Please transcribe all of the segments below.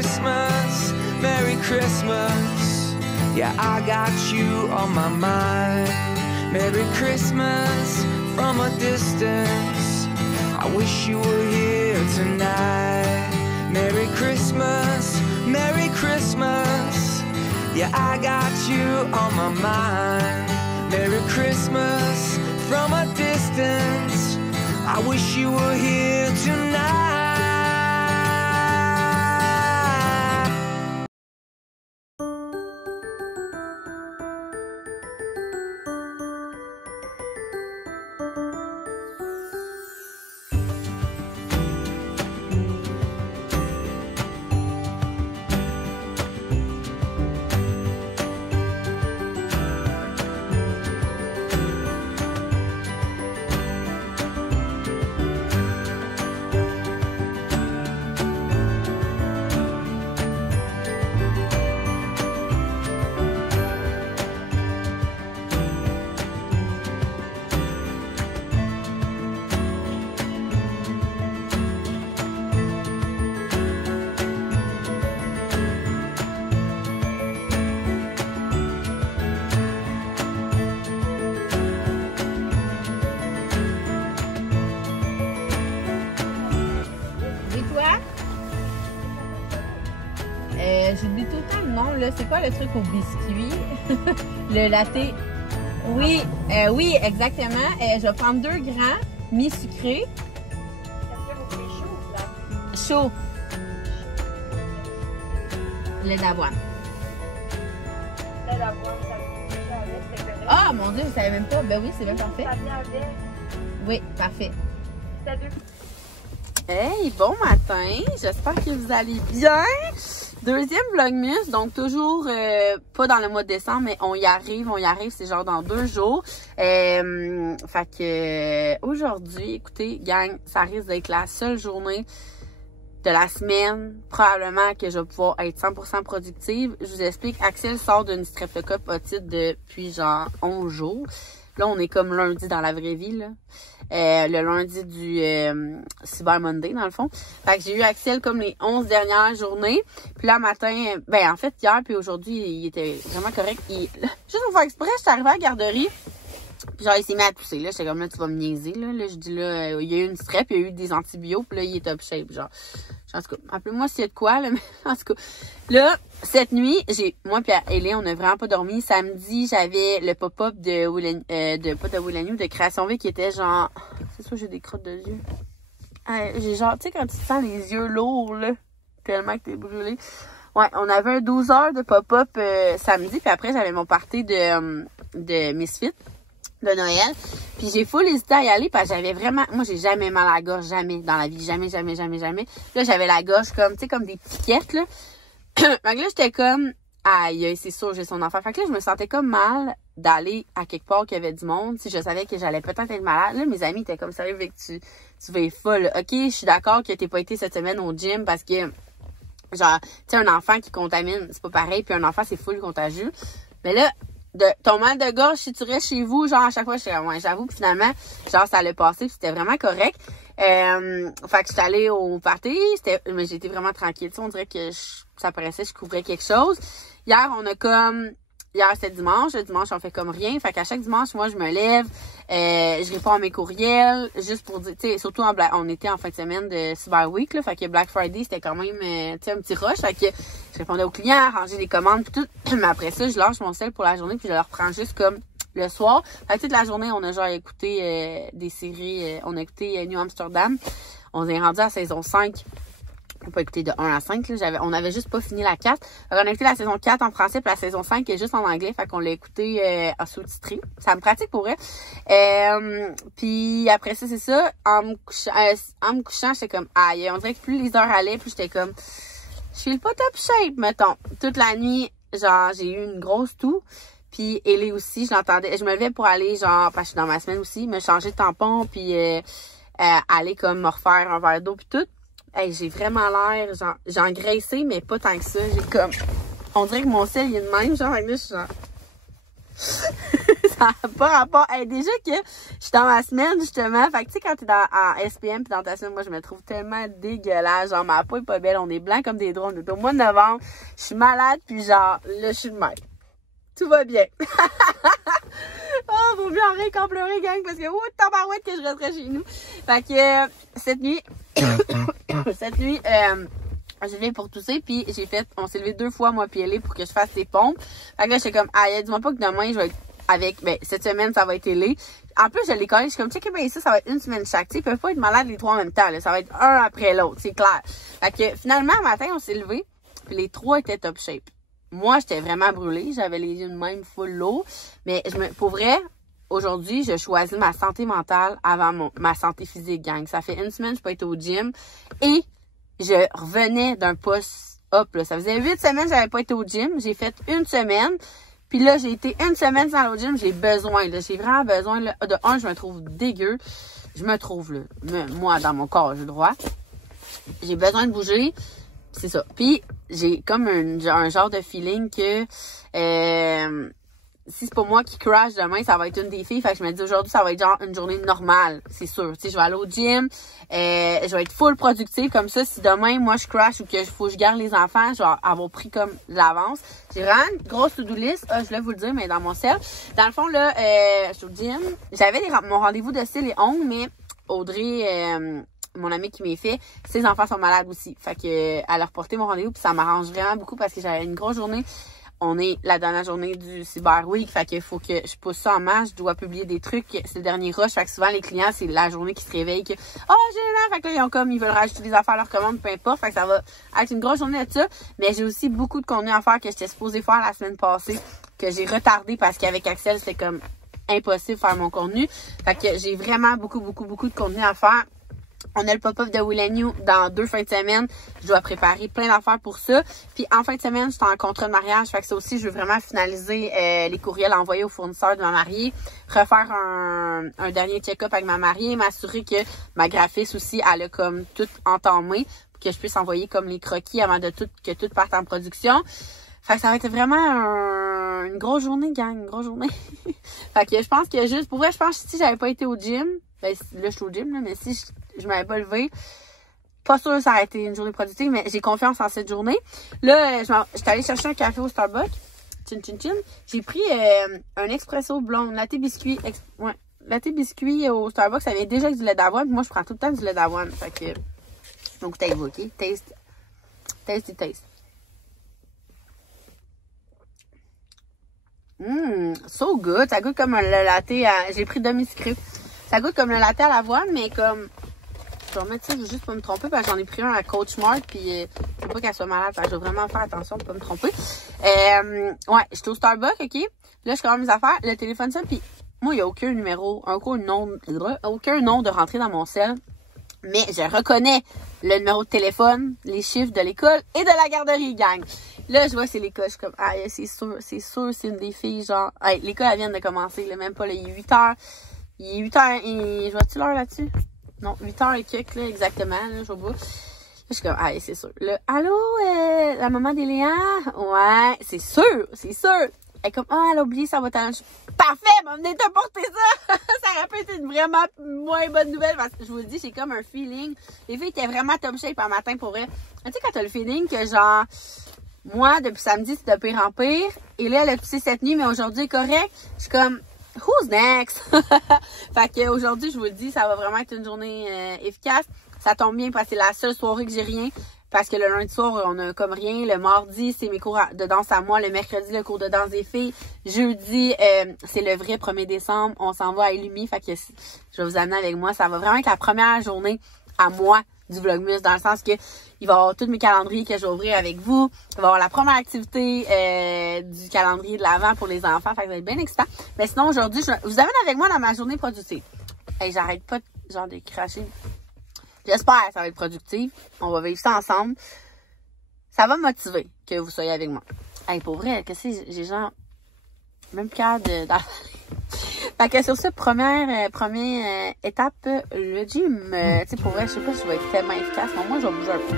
Christmas, Merry Christmas. Yeah, I got you on my mind. Merry Christmas from a distance. I wish you were here tonight. Merry Christmas, Merry Christmas. Yeah, I got you on my mind. Merry Christmas from a distance. I wish you were here tonight. J'oublie tout le temps le nom, là. C'est quoi le truc au biscuit? Le latte. Oui, oui, exactement. Je vais prendre 2 grands, mi-sucré. Chaud. Lait d'avoine. Lait d'avoine, ça vient avec. Ah, mon Dieu, je savais même pas. Ben oui, c'est bien parfait. Ça vient avec. Oui, parfait. C'est 2. Hey, bon matin. J'espère que vous allez bien. Deuxième vlogmas, donc toujours pas dans le mois de décembre, mais on y arrive, c'est genre dans 2 jours. Fait que aujourd'hui, écoutez, gang, ça risque d'être la seule journée de la semaine, probablement que je vais pouvoir être 100% productive. Je vous explique, Axel sort d'une streptocoque otite depuis genre 11 jours. Là, on est comme lundi dans la vraie vie, là. Le lundi du Cyber Monday, dans le fond. Fait que j'ai eu Axel comme les 11 dernières journées. Puis là, matin, ben en fait, hier puis aujourd'hui, il était vraiment correct. Juste pour faire exprès, je suis arrivée à la garderie. Puis genre, il s'est mis à tousser, là. J'étais comme, là, tu vas me niaiser, là. Là, je dis, là, il y a eu une strep, il y a eu des antibiotiques, puis là, il est top shape, genre. En tout cas, appelez-moi s'il y a de quoi, là, mais en tout cas. Là, cette nuit, moi pis Hélène, on n'a vraiment pas dormi. Samedi, j'avais le pop-up de Création V qui était genre, c'est sûr, j'ai des crottes de yeux. J'ai genre, tu sais, quand tu te sens les yeux lourds, là, tellement que t'es brûlé. Ouais, on avait un 12 heures de pop-up samedi, puis après, j'avais mon party de Misfit de Noël. Puis j'ai full hésité à y aller parce que j'avais vraiment... Moi, j'ai jamais mal à la gorge, jamais dans la vie. Jamais. Là, j'avais la gorge comme, tu sais, comme des piquettes, là. Fait que là, j'étais comme... Aïe, c'est sûr, j'ai son enfant. Fait que là, je me sentais comme mal d'aller à quelque part qu'il y avait du monde. Si je savais que j'allais peut-être être malade. Là, mes amis étaient comme, sérieux, que tu vas être folle. OK, je suis d'accord que t'aies pas été cette semaine au gym parce que, genre, tu sais, un enfant qui contamine, c'est pas pareil. Puis un enfant, c'est full contagieux. Mais là, ton mal de gorge, si tu restes chez vous, genre, à chaque fois, je suis comme, ouais, j'avoue, puis finalement, genre, ça allait passer, puis c'était vraiment correct. Fait que j'étais allée au party, mais j'étais vraiment tranquille, tu sais, on dirait que ça paraissait, je couvrais quelque chose. Hier, c'était dimanche. Le dimanche, on fait comme rien. Fait qu'à chaque dimanche, moi, je me lève, je réponds à mes courriels, juste pour dire, tu sais, surtout on était en fin de semaine de Cyber Week, là. Fait que Black Friday, c'était quand même, tu sais, un petit rush. Fait que je répondais aux clients, arranger les commandes, pis tout. Mais après ça, je lâche mon sel pour la journée, puis je le reprends juste comme le soir. Fait que toute la journée, on a genre écouté des séries. On a écouté New Amsterdam. On est rendu à saison 5. On peut écouter de 1 à 5. Là. On avait juste pas fini la 4. Alors, on a écouté la saison 4 en français, puis la saison 5 qui est juste en anglais. Fait qu'on l'a écouté en sous-titré. Ça me pratique pour vrai. Puis après ça, c'est ça. En me couchant, j'étais comme, aïe, on dirait que plus les heures allaient, plus j'étais comme, je suis pas top shape, mettons. Toute la nuit, genre, j'ai eu une grosse toux. Puis Ellie aussi, je l'entendais. Je me levais pour aller, genre, parce que je suis dans ma semaine aussi, me changer de tampon, puis aller comme me refaire un verre d'eau, puis tout. Hey, j'ai vraiment l'air, genre, j'ai engraissé, mais pas tant que ça. J'ai comme, on dirait que mon sel, il est de même, genre, là, je suis genre... Ça n'a pas rapport. Hey, déjà que je suis dans ma semaine, justement. Fait que, tu sais, quand t'es en SPM pis dans ta semaine, moi, je me trouve tellement dégueulasse. Genre, ma peau est pas belle. On est blanc comme des drones. On est au mois de novembre. Je suis malade, puis genre, là, je suis de même. Tout va bien. Oh, vaut mieux en rire qu'en pleurer, gang, parce que, tabarouette que je resterais chez nous. Fait que, cette nuit, je viens pour tousser, puis on s'est levé 2 fois, moi puis elle, pour que je fasse ses pompes. Fait que là, j'étais comme, aïe, dis-moi pas que demain, je vais être avec, cette semaine, ça va être télé. En plus, je l'ai collé, je suis comme, check, ben ici, ça va être une semaine chaque. Tu sais, ils peuvent pas être malades les 3 en même temps, là. Ça va être un après l'autre, c'est clair. Fait que, finalement, un matin, on s'est levé, puis les 3 étaient top shape. Moi, j'étais vraiment brûlée, j'avais les yeux de même full low, mais pour vrai, aujourd'hui, je choisis ma santé mentale avant ma santé physique, gang. Ça fait une semaine que je peux être au gym, et je revenais d'un post-op, là. Ça faisait 8 semaines que j'avais pas été au gym. J'ai fait une semaine. Puis là, j'ai été une semaine sans aller au gym. J'ai besoin, là. J'ai vraiment besoin, là. De un, je me trouve dégueu. Je me trouve, là. Moi, dans mon corps, j'ai le droit. J'ai besoin de bouger. C'est ça. Puis, j'ai comme un genre de feeling que... si c'est pas moi qui crash demain, ça va être une des filles. Fait que je me dis aujourd'hui, ça va être genre une journée normale, c'est sûr. Tu sais, je vais aller au gym, je vais être full productive comme ça. Si demain, moi, je crash ou que faut que je garde les enfants, je vais avoir pris comme de l'avance. J'ai vraiment une grosse to-do list. Je voulais vous le dire, mais dans mon cell. Dans le fond, là, je suis au gym. J'avais mon rendez-vous de cils et ongles, mais Audrey... mon amie qui m'est fait, ses enfants sont malades aussi. Fait que elle a reporté mon rendez-vous, puis ça m'arrange vraiment beaucoup parce que j'avais une grosse journée. On est la dernière journée du Cyber Week, fait qu'il faut que je pousse ça en masse, je dois publier des trucs, c'est le dernier rush, fait que souvent les clients, c'est la journée qui se réveillent que génial, fait que là, ils veulent rajouter des affaires à leur commande, peu importe, fait que ça va être une grosse journée de ça, mais j'ai aussi beaucoup de contenu à faire que j'étais supposée faire la semaine passée, que j'ai retardé parce qu'avec Axel, c'était comme impossible de faire mon contenu, fait que j'ai vraiment beaucoup de contenu à faire. On a le pop-up de Will & You dans 2 fins de semaine. Je dois préparer plein d'affaires pour ça. Puis en fin de semaine, je suis en contrat de mariage. Fait que ça aussi, je veux vraiment finaliser les courriels envoyés aux fournisseurs de ma mariée. Refaire un dernier check-up avec ma mariée. M'assurer que ma graphiste aussi, elle a comme tout entamé. Pour que je puisse envoyer comme les croquis avant que tout parte en production. Fait que ça va être vraiment une grosse journée, gang. Une grosse journée. Fait que je pense que juste... Pour vrai, je pense que si j'avais pas été au gym... Ben là, je suis au gym, là, mais si je m'avais pas levée, pas sûr que ça aurait été une journée productive, mais j'ai confiance en cette journée. Là, j'étais allée chercher un café au Starbucks. Chin, chin, chin. J'ai pris un expresso blonde, latte biscuit. Latte biscuit au Starbucks, ça vient déjà avec du lait d'avoine. Moi, je prends tout le temps du lait d'avoine. Fait que, donc, t'as évoqué. Taste. So good. Ça goûte comme le latte j'ai pris demi-sucré. Ça goûte comme le latte à l'avoine, mais comme... Je vais remettre ça juste pour me tromper, parce que j'en ai pris un à Coach Mart, puis je veux pas qu'elle soit malade, je vais vraiment faire attention pour pas me tromper. Ouais, j'étais au Starbucks, OK? Là, je commande mes affaires, le téléphone sonne, puis moi, il n'y a aucun numéro, aucun nom de rentrée dans mon cell. Mais je reconnais le numéro de téléphone, les chiffres de l'école et de la garderie, gang. Là, je vois c'est l'école, je suis comme, c'est sûr, c'est une des filles, genre... Hey, l'école, elle vient de commencer, là, même pas, là, il est 8h. Il est 8h et... Je vois-tu l'heure là-dessus? Non, 8h et quelques, là, exactement, là, je vois. Là, je suis comme, c'est sûr. Là, allô, la maman d'Eléa? Ouais, c'est sûr. Elle est comme, elle a oublié sa boîte à lunch. Parfait, m'a venu t'apporter ça! Ça aurait pu être une vraiment moins bonne nouvelle, parce que je vous le dis, j'ai comme un feeling. Les filles étaient vraiment top shape un matin pour vrai. Tu sais, quand t'as le feeling que genre, moi, depuis samedi, c'est de pire en pire. Et là, elle a toussé cette nuit, mais aujourd'hui, est correct. Je suis comme, who's next? Fait que aujourd'hui, je vous le dis, ça va vraiment être une journée efficace. Ça tombe bien parce que c'est la seule soirée que j'ai rien. Parce que le lundi soir, on a comme rien. Le mardi, c'est mes cours de danse à moi. Le mercredi, le cours de danse des filles. Jeudi, c'est le vrai 1er décembre. On s'en va à Illumi. Fait que je vais vous amener avec moi. Ça va vraiment être la première journée à moi du Vlogmas, dans le sens que il va y avoir tous mes calendriers que je vais ouvrir avec vous. Il va y avoir la première activité du calendrier de l'avant pour les enfants. Fait que ça va être bien excitant. Mais sinon, aujourd'hui, je vous amène avec moi dans ma journée productive. Hey, j'arrête pas de cracher. J'espère que ça va être productif. On va vivre ça ensemble. Ça va me motiver que vous soyez avec moi. Hey, pour vrai, j'ai genre même cas de Fait que sur ce, première étape, le gym. Tu sais, pour vrai, je sais pas si je vais être tellement efficace, mais moi, je vais bouger un peu.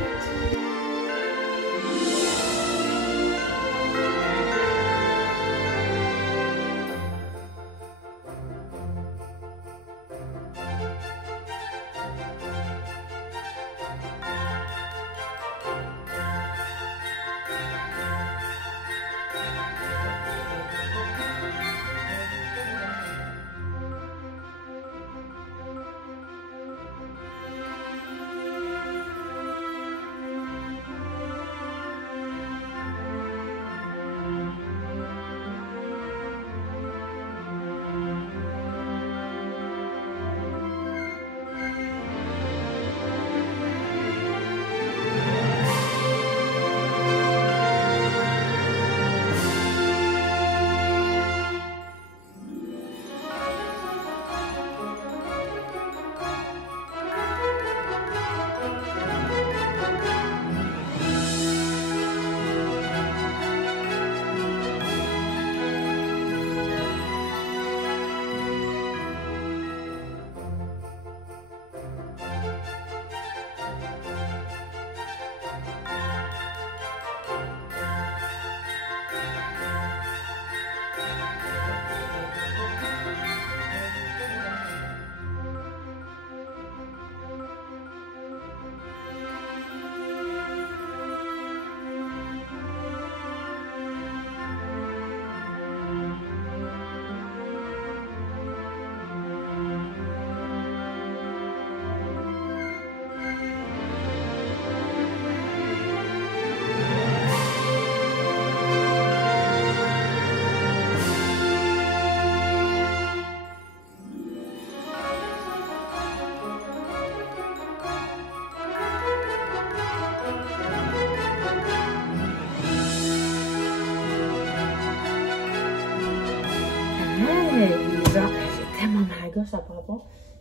les gens... J'ai tellement mal à la gorge, ça part pas.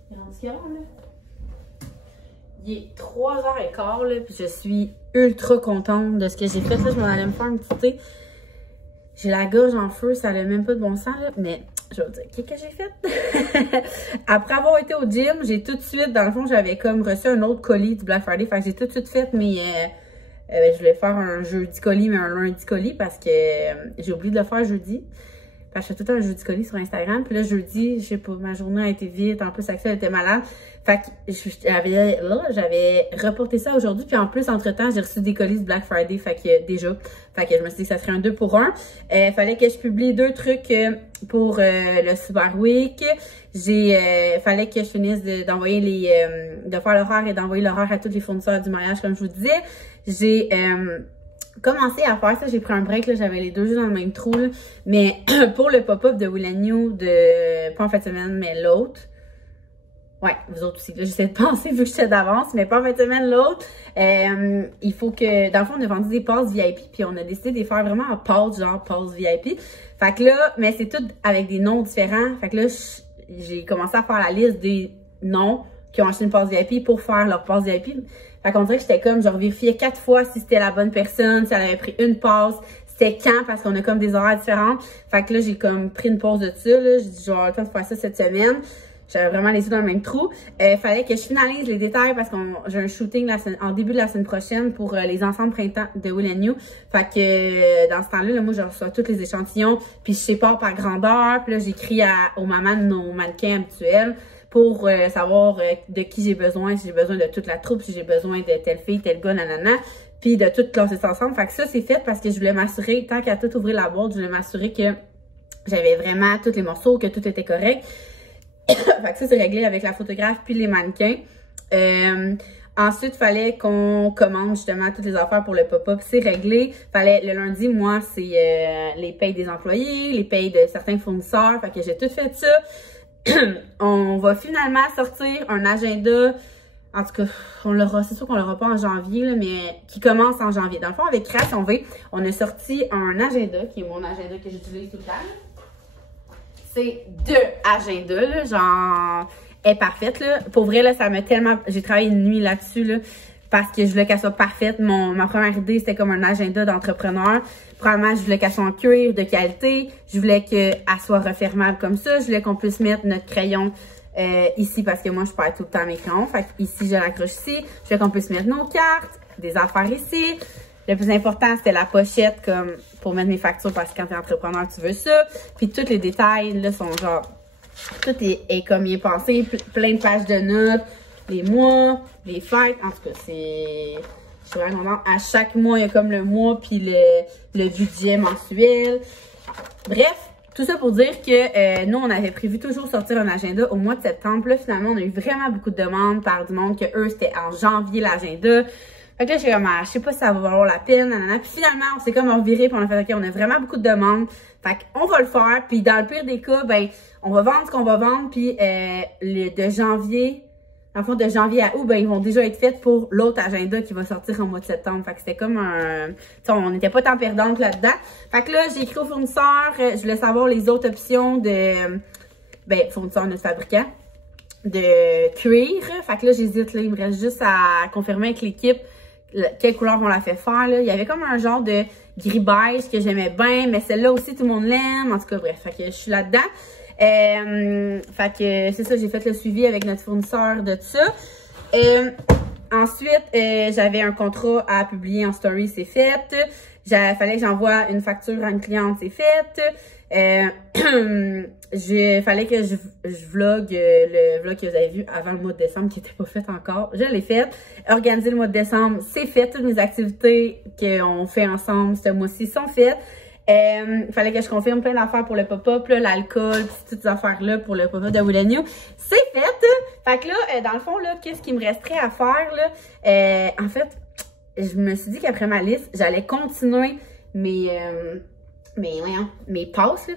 Il est rendu quelle heure, là? Il est 3h15, là, puis je suis ultra contente de ce que j'ai fait. Là, je m'en allais me faire un petit thé. J'ai la gorge en feu, ça n'a même pas de bon sens, là, mais je vais vous dire, qu'est-ce que j'ai fait? Après avoir été au gym, j'ai tout de suite, dans le fond, j'avais comme reçu un autre colis du Black Friday, fait que j'ai tout de suite fait mes... je voulais faire un jeudi colis, mais un lundi colis, parce que j'ai oublié de le faire jeudi. Parce que je fais tout le temps un jeudi colis sur Instagram. Puis là, jeudi, je sais pas, ma journée a été vite. En plus, Axel était malade. Fait que j'avais reporté ça aujourd'hui. Puis en plus, entre-temps, j'ai reçu des colis de Black Friday. Fait que déjà, fait que je me suis dit que ça serait un 2 pour 1. Fallait que je publie 2 trucs pour le Super Week. Fallait que je finisse d'envoyer de faire l'horaire et d'envoyer l'horaire à tous les fournisseurs du mariage, comme je vous disais. J'ai commencé à faire ça, j'ai pris un break, là, j'avais les 2 jeux dans le même trou, là. Mais pour le pop-up de Will & You, pas en fin de semaine, mais l'autre, ouais, vous autres aussi, là, j'essaie de penser vu que j'étais d'avance, mais pas en fin de semaine, l'autre, il faut que, dans le fond, on a vendu des passes VIP, puis on a décidé de les faire vraiment en passes, genre passes VIP, fait que là, mais c'est tout avec des noms différents, fait que là, j'ai commencé à faire la liste des noms qui ont acheté une passe VIP pour faire leur passe VIP. Fait qu'on dirait que j'étais comme, je revérifiais 4 fois si c'était la bonne personne, si elle avait pris une passe, c'était quand, parce qu'on a comme des horaires différents. Fait que là, j'ai comme pris une pause de ça, là. J'ai dit, je vais avoir le temps de faire ça cette semaine. J'avais vraiment les yeux dans le même trou. Fallait que je finalise les détails parce que j'ai un shooting en début de la semaine prochaine pour les enfants de printemps de Will & You. Fait que dans ce temps-là, là, moi, je reçois tous les échantillons, puis je sépare par grandeur. Puis là, j'écris aux mamans de nos mannequins habituels pour savoir de qui j'ai besoin, si j'ai besoin de toute la troupe, si j'ai besoin de telle fille, tel gars, nanana, puis de tout classer ça ensemble. Fait que ça, c'est fait parce que je voulais m'assurer, tant qu'à tout ouvrir la boîte, je voulais m'assurer que j'avais vraiment tous les morceaux, que tout était correct. Fait que ça, c'est réglé avec la photographe puis les mannequins. Ensuite, il fallait qu'on commande justement toutes les affaires pour le pop-up. C'est réglé. Fallait le lundi, moi, c'est les payes des employés, les payes de certains fournisseurs. Fait que j'ai tout fait ça. On va finalement sortir un agenda, en tout cas, c'est sûr qu'on l'aura pas en janvier, là, mais qui commence en janvier. Dans le fond, avec Création V, on a sorti un agenda, qui est mon agenda que j'utilise tout le temps. C'est 2 agendas, là, genre, elle est parfaite, là. Pour vrai, là, ça m'a tellement, j'ai travaillé une nuit là-dessus, là, parce que je voulais qu'elle soit parfaite. Ma première idée, c'était comme un agenda d'entrepreneur. Premièrement, je voulais qu'elle soit en cuir de qualité. Je voulais qu'elle soit refermable comme ça. Je voulais qu'on puisse mettre notre crayon ici parce que moi, je perds tout le temps mes crayons. Fait que ici, je l'accroche ici. Je voulais qu'on puisse mettre nos cartes, des affaires ici. Le plus important, c'était la pochette comme pour mettre mes factures parce que quand tu es entrepreneur, tu veux ça. Puis tous les détails, là, sont genre... Tout est comme il est pensé. Plein de pages de notes. Les mois, les fêtes. En tout cas, c'est... Je suis vraiment contente. À chaque mois, il y a comme le mois puis le budget mensuel. Bref, tout ça pour dire que nous, on avait prévu toujours sortir un agenda au mois de septembre. Là, finalement, on a eu vraiment beaucoup de demandes par du monde que eux, c'était en janvier l'agenda. Fait que là, j'ai comme, je sais pas si ça va valoir la peine, nanana. Puis finalement, on s'est comme reviré puis on a fait, OK, on a vraiment beaucoup de demandes. Fait qu'on va le faire. Puis dans le pire des cas, ben, on va vendre ce qu'on va vendre. Puis de janvier... En fond, de janvier à août, ben, ils vont déjà être faits pour l'autre agenda qui va sortir en mois de septembre. Fait que c'était comme un... on n'était pas tant perdantes là-dedans. Fait que là, j'ai écrit au fournisseur, je voulais savoir les autres options de... Ben, fournisseur, notre fabricant, de cuir. Fait que là, j'hésite, là, il me reste juste à confirmer avec l'équipe quelle couleur on l'a fait faire, là. Il y avait comme un genre de gris beige que j'aimais bien, mais celle-là aussi, tout le monde l'aime. En tout cas, bref, fait que je suis là-dedans. Fait que c'est ça, j'ai fait le suivi avec notre fournisseur de ça. Ensuite, j'avais un contrat à publier en story, c'est fait. Fallait que j'envoie une facture à une cliente, c'est fait. Fallait que je vlog le vlog que vous avez vu avant le mois de décembre qui n'était pas fait encore. Je l'ai fait. Organiser le mois de décembre, c'est fait. Toutes mes activités qu'on fait ensemble ce mois-ci sont faites. Fallait que je confirme plein d'affaires pour le pop-up, l'alcool, toutes ces affaires-là pour le pop-up de Will & You. C'est fait! Fait que là, dans le fond, là, qu'est-ce qui me resterait à faire, là? En fait, je me suis dit qu'après ma liste, j'allais continuer mes passes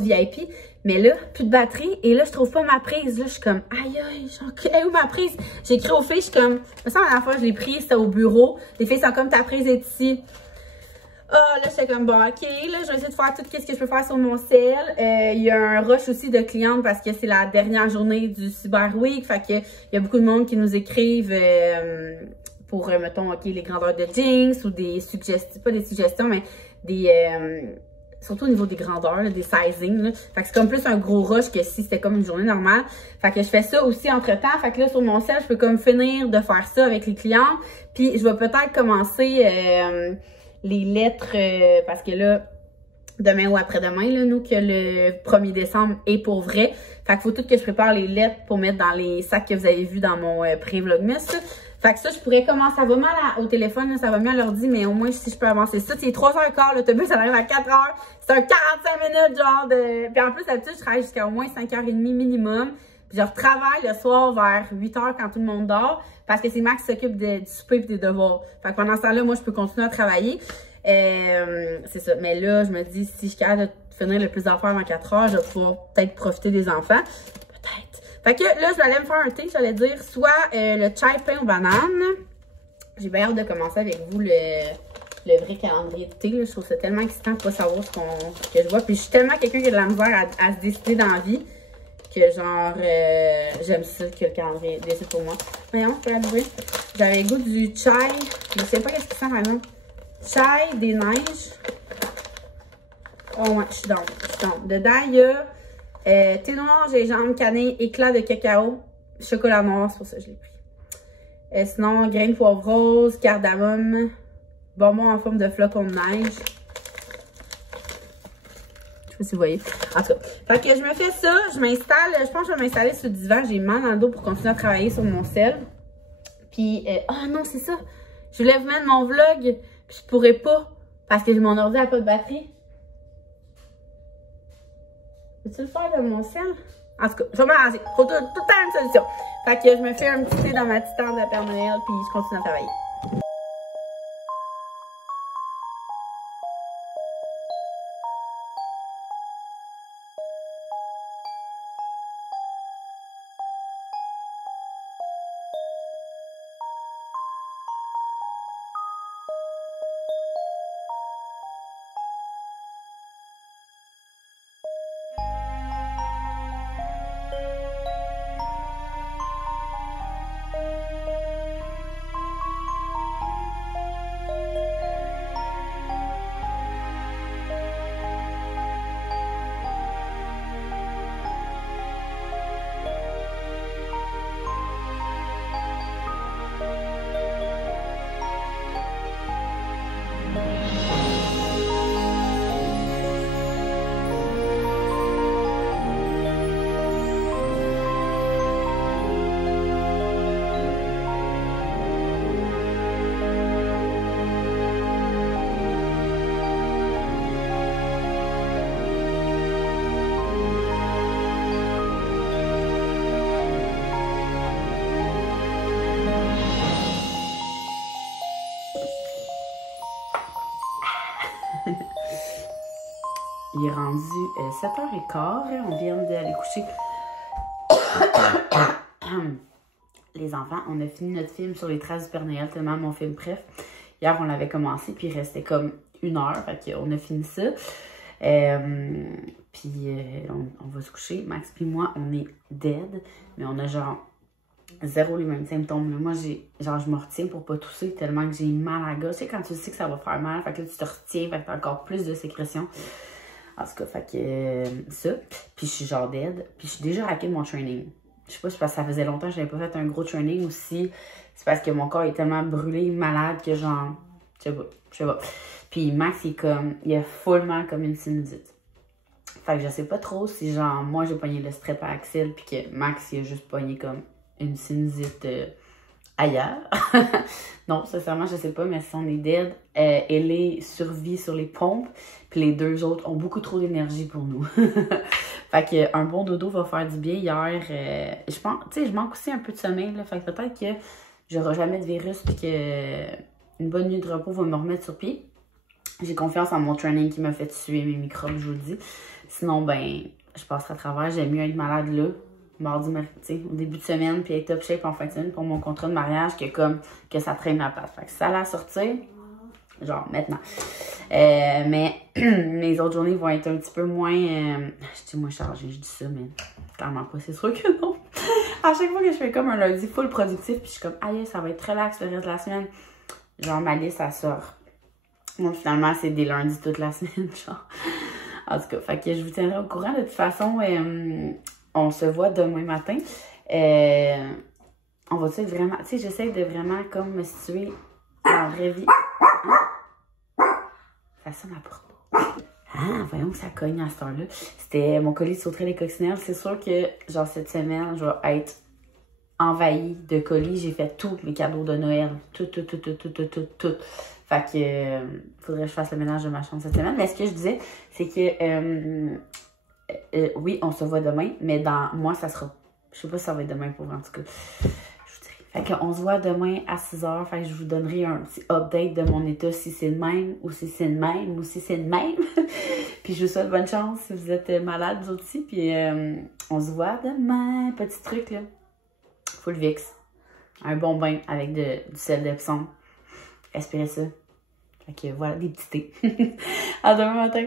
VIP. Mais là, plus de batterie. Et là, je trouve pas ma prise. Là, je suis comme, aïe, aïe, où ma prise? J'ai écrit aux filles, je suis comme, ça, la dernière fois, je l'ai prise, c'était au bureau. Les filles sont comme, ta prise est ici. Ah, là, j'étais comme, bon, OK, là, je vais essayer de faire tout ce que je peux faire sur mon cell. Il y a un rush aussi de clientes parce que c'est la dernière journée du Cyber Week. Fait que il y a beaucoup de monde qui nous écrivent pour, mettons, OK, les grandeurs de jeans ou des suggestions, pas des suggestions, mais des... surtout au niveau des grandeurs, là, des sizing. Là. Fait que c'est comme plus un gros rush que si c'était comme une journée normale. Fait que je fais ça aussi entre-temps. Fait que là, sur mon sel, je peux comme finir de faire ça avec les clients. Puis je vais peut-être commencer les lettres parce que là, demain ou après-demain, là, nous, que le 1er décembre est pour vrai. Fait qu'il faut tout que je prépare les lettres pour mettre dans les sacs que vous avez vus dans mon pré-vlogmas. Fait que ça, je pourrais commencer. Ça va mal au téléphone, là, ça va mieux à l'ordi, mais au moins, si je peux avancer ça. C'est 3h15, l'autobus, ça arrive à 4h. C'est un 45 minutes, genre de... Puis en plus, d'habitude, je travaille jusqu'à au moins 5h30 minimum. Puis je retravaille le soir vers 8h quand tout le monde dort. Parce que c'est Max qui s'occupe du souper et des devoirs. Fait que pendant ce temps-là, moi, je peux continuer à travailler. C'est ça. Mais là, je me dis, si je suis capable de finir le plus d'affaires avant 4h, je vais pouvoir peut-être profiter des enfants. Peut-être. Fait que là, je vais aller me faire un thé, j'allais dire, soit le chai pain aux bananes. J'ai bien hâte de commencer avec vous le vrai calendrier de thé. Là. Je trouve ça tellement excitant de pas savoir ce que je vois. Puis je suis tellement quelqu'un qui a de la misère à se décider dans la vie que genre, j'aime ça que le calendrier décide pour moi. Voyons, je peux l'avouer. J'avais le goût du chai. Je sais pas qu'est-ce que ça fait maintenant. Chai des neiges. Oh ouais, je suis dans. Dedans, il y a thé noir, gingembre, cannelle, éclat de cacao, chocolat noir, c'est pour ça que je l'ai pris. Sinon, graines de poivre rose, cardamome, bonbons en forme de flocons de neige. Je sais pas si vous voyez. En tout cas, fait que je me fais ça, je m'installe, je pense que je vais m'installer sur le divan, j'ai mal dans le dos pour continuer à travailler sur mon sel. Puis, ah non, c'est ça. Je voulais vous mettre mon vlog, puis je pourrais pas, parce que mon ordi n'a pas de batterie. Peux-tu le faire de mon sel? En tout cas, je vais m'arranger. Faut tout le temps une solution. Fait que je me fais un petit thé dans ma petite tente de Père Noël, puis je continue à travailler. Il est rendu 7h15. On vient d'aller coucher. Les enfants, on a fini notre film sur les traces du Père Noël, tellement mon film préf. Hier, on l'avait commencé, puis il restait comme 1 heure. Fait qu'on a fini ça. Puis on va se coucher. Max puis moi, on est dead. Mais on a genre zéro les mêmes symptômes. Moi, je me retiens pour pas tousser tellement que j'ai mal à la gorge. Tu sais, quand tu sais que ça va faire mal, fait que là, tu te retiens, fait que t'as encore plus de sécrétion. En tout cas, fait que ça. Puis je suis genre dead. Puis je suis déjà raquée de mon training. Je sais pas si c'est parce que ça faisait longtemps que j'avais pas fait un gros training ou si c'est parce que mon corps est tellement brûlé, malade que genre, je sais pas. Puis Max, il est fullement comme une sinusite. Fait que je sais pas trop si genre, moi j'ai pogné le strep à axille puis que Max, il a juste pogné comme une sinusite ailleurs. Non, sincèrement, je sais pas, mais si on est dead, elle est survie sur les pompes, puis les deux autres ont beaucoup trop d'énergie pour nous. Fait que un bon dodo va faire du bien. Hier, je pense, tu sais, je manque aussi un peu de sommeil, là, fait que peut-être que j'aurai jamais de virus, puis que une bonne nuit de repos va me remettre sur pied. J'ai confiance en mon training qui m'a fait tuer mes microbes, je vous le dis. Sinon, ben, je passerai à travers. J'aime mieux être malade là, mardi, mercredi, au début de semaine, puis être top shape en fin de semaine pour mon contrat de mariage, que ça traîne la place. Fait que ça allait sortir, genre maintenant. Mais mes autres journées vont être un petit peu moins... je dis moins chargée, je dis ça, mais clairement pas, c'est sûr que non. À chaque fois que je fais comme un lundi full productif, puis je suis comme, aïe, ça va être relax le reste de la semaine. Genre, ma liste, ça sort. Donc, finalement, c'est des lundis toute la semaine, genre. En tout cas, fait que je vous tiendrai au courant. De toute façon, on se voit demain matin. On va-tu être vraiment... Tu sais, j'essaie de vraiment comme me situer dans la vraie vie. Ça sonne à la porte. Ah, voyons que ça cogne à cette heure-là. C'était mon colis de sauterelles et coccinelles. C'est sûr que, genre, cette semaine, je vais être envahie de colis. J'ai fait tous mes cadeaux de Noël. Tout. Fait que, faudrait que je fasse le ménage de ma chambre cette semaine. Mais ce que je disais, c'est que, oui, on se voit demain, mais dans moi, ça sera... Je sais pas si ça va être demain pour vous, en tout cas. Fait qu'on se voit demain à 6h. Fait que je vous donnerai un petit update de mon état, si c'est le même, ou si c'est le même, ou si c'est le même. Puis je vous souhaite bonne chance si vous êtes malade, vous aussi. Puis on se voit demain. Petit truc, là. Full Vicks. Un bon bain avec du sel d'Epsom. Respirez ça. Fait que voilà, des petits thés. À demain matin.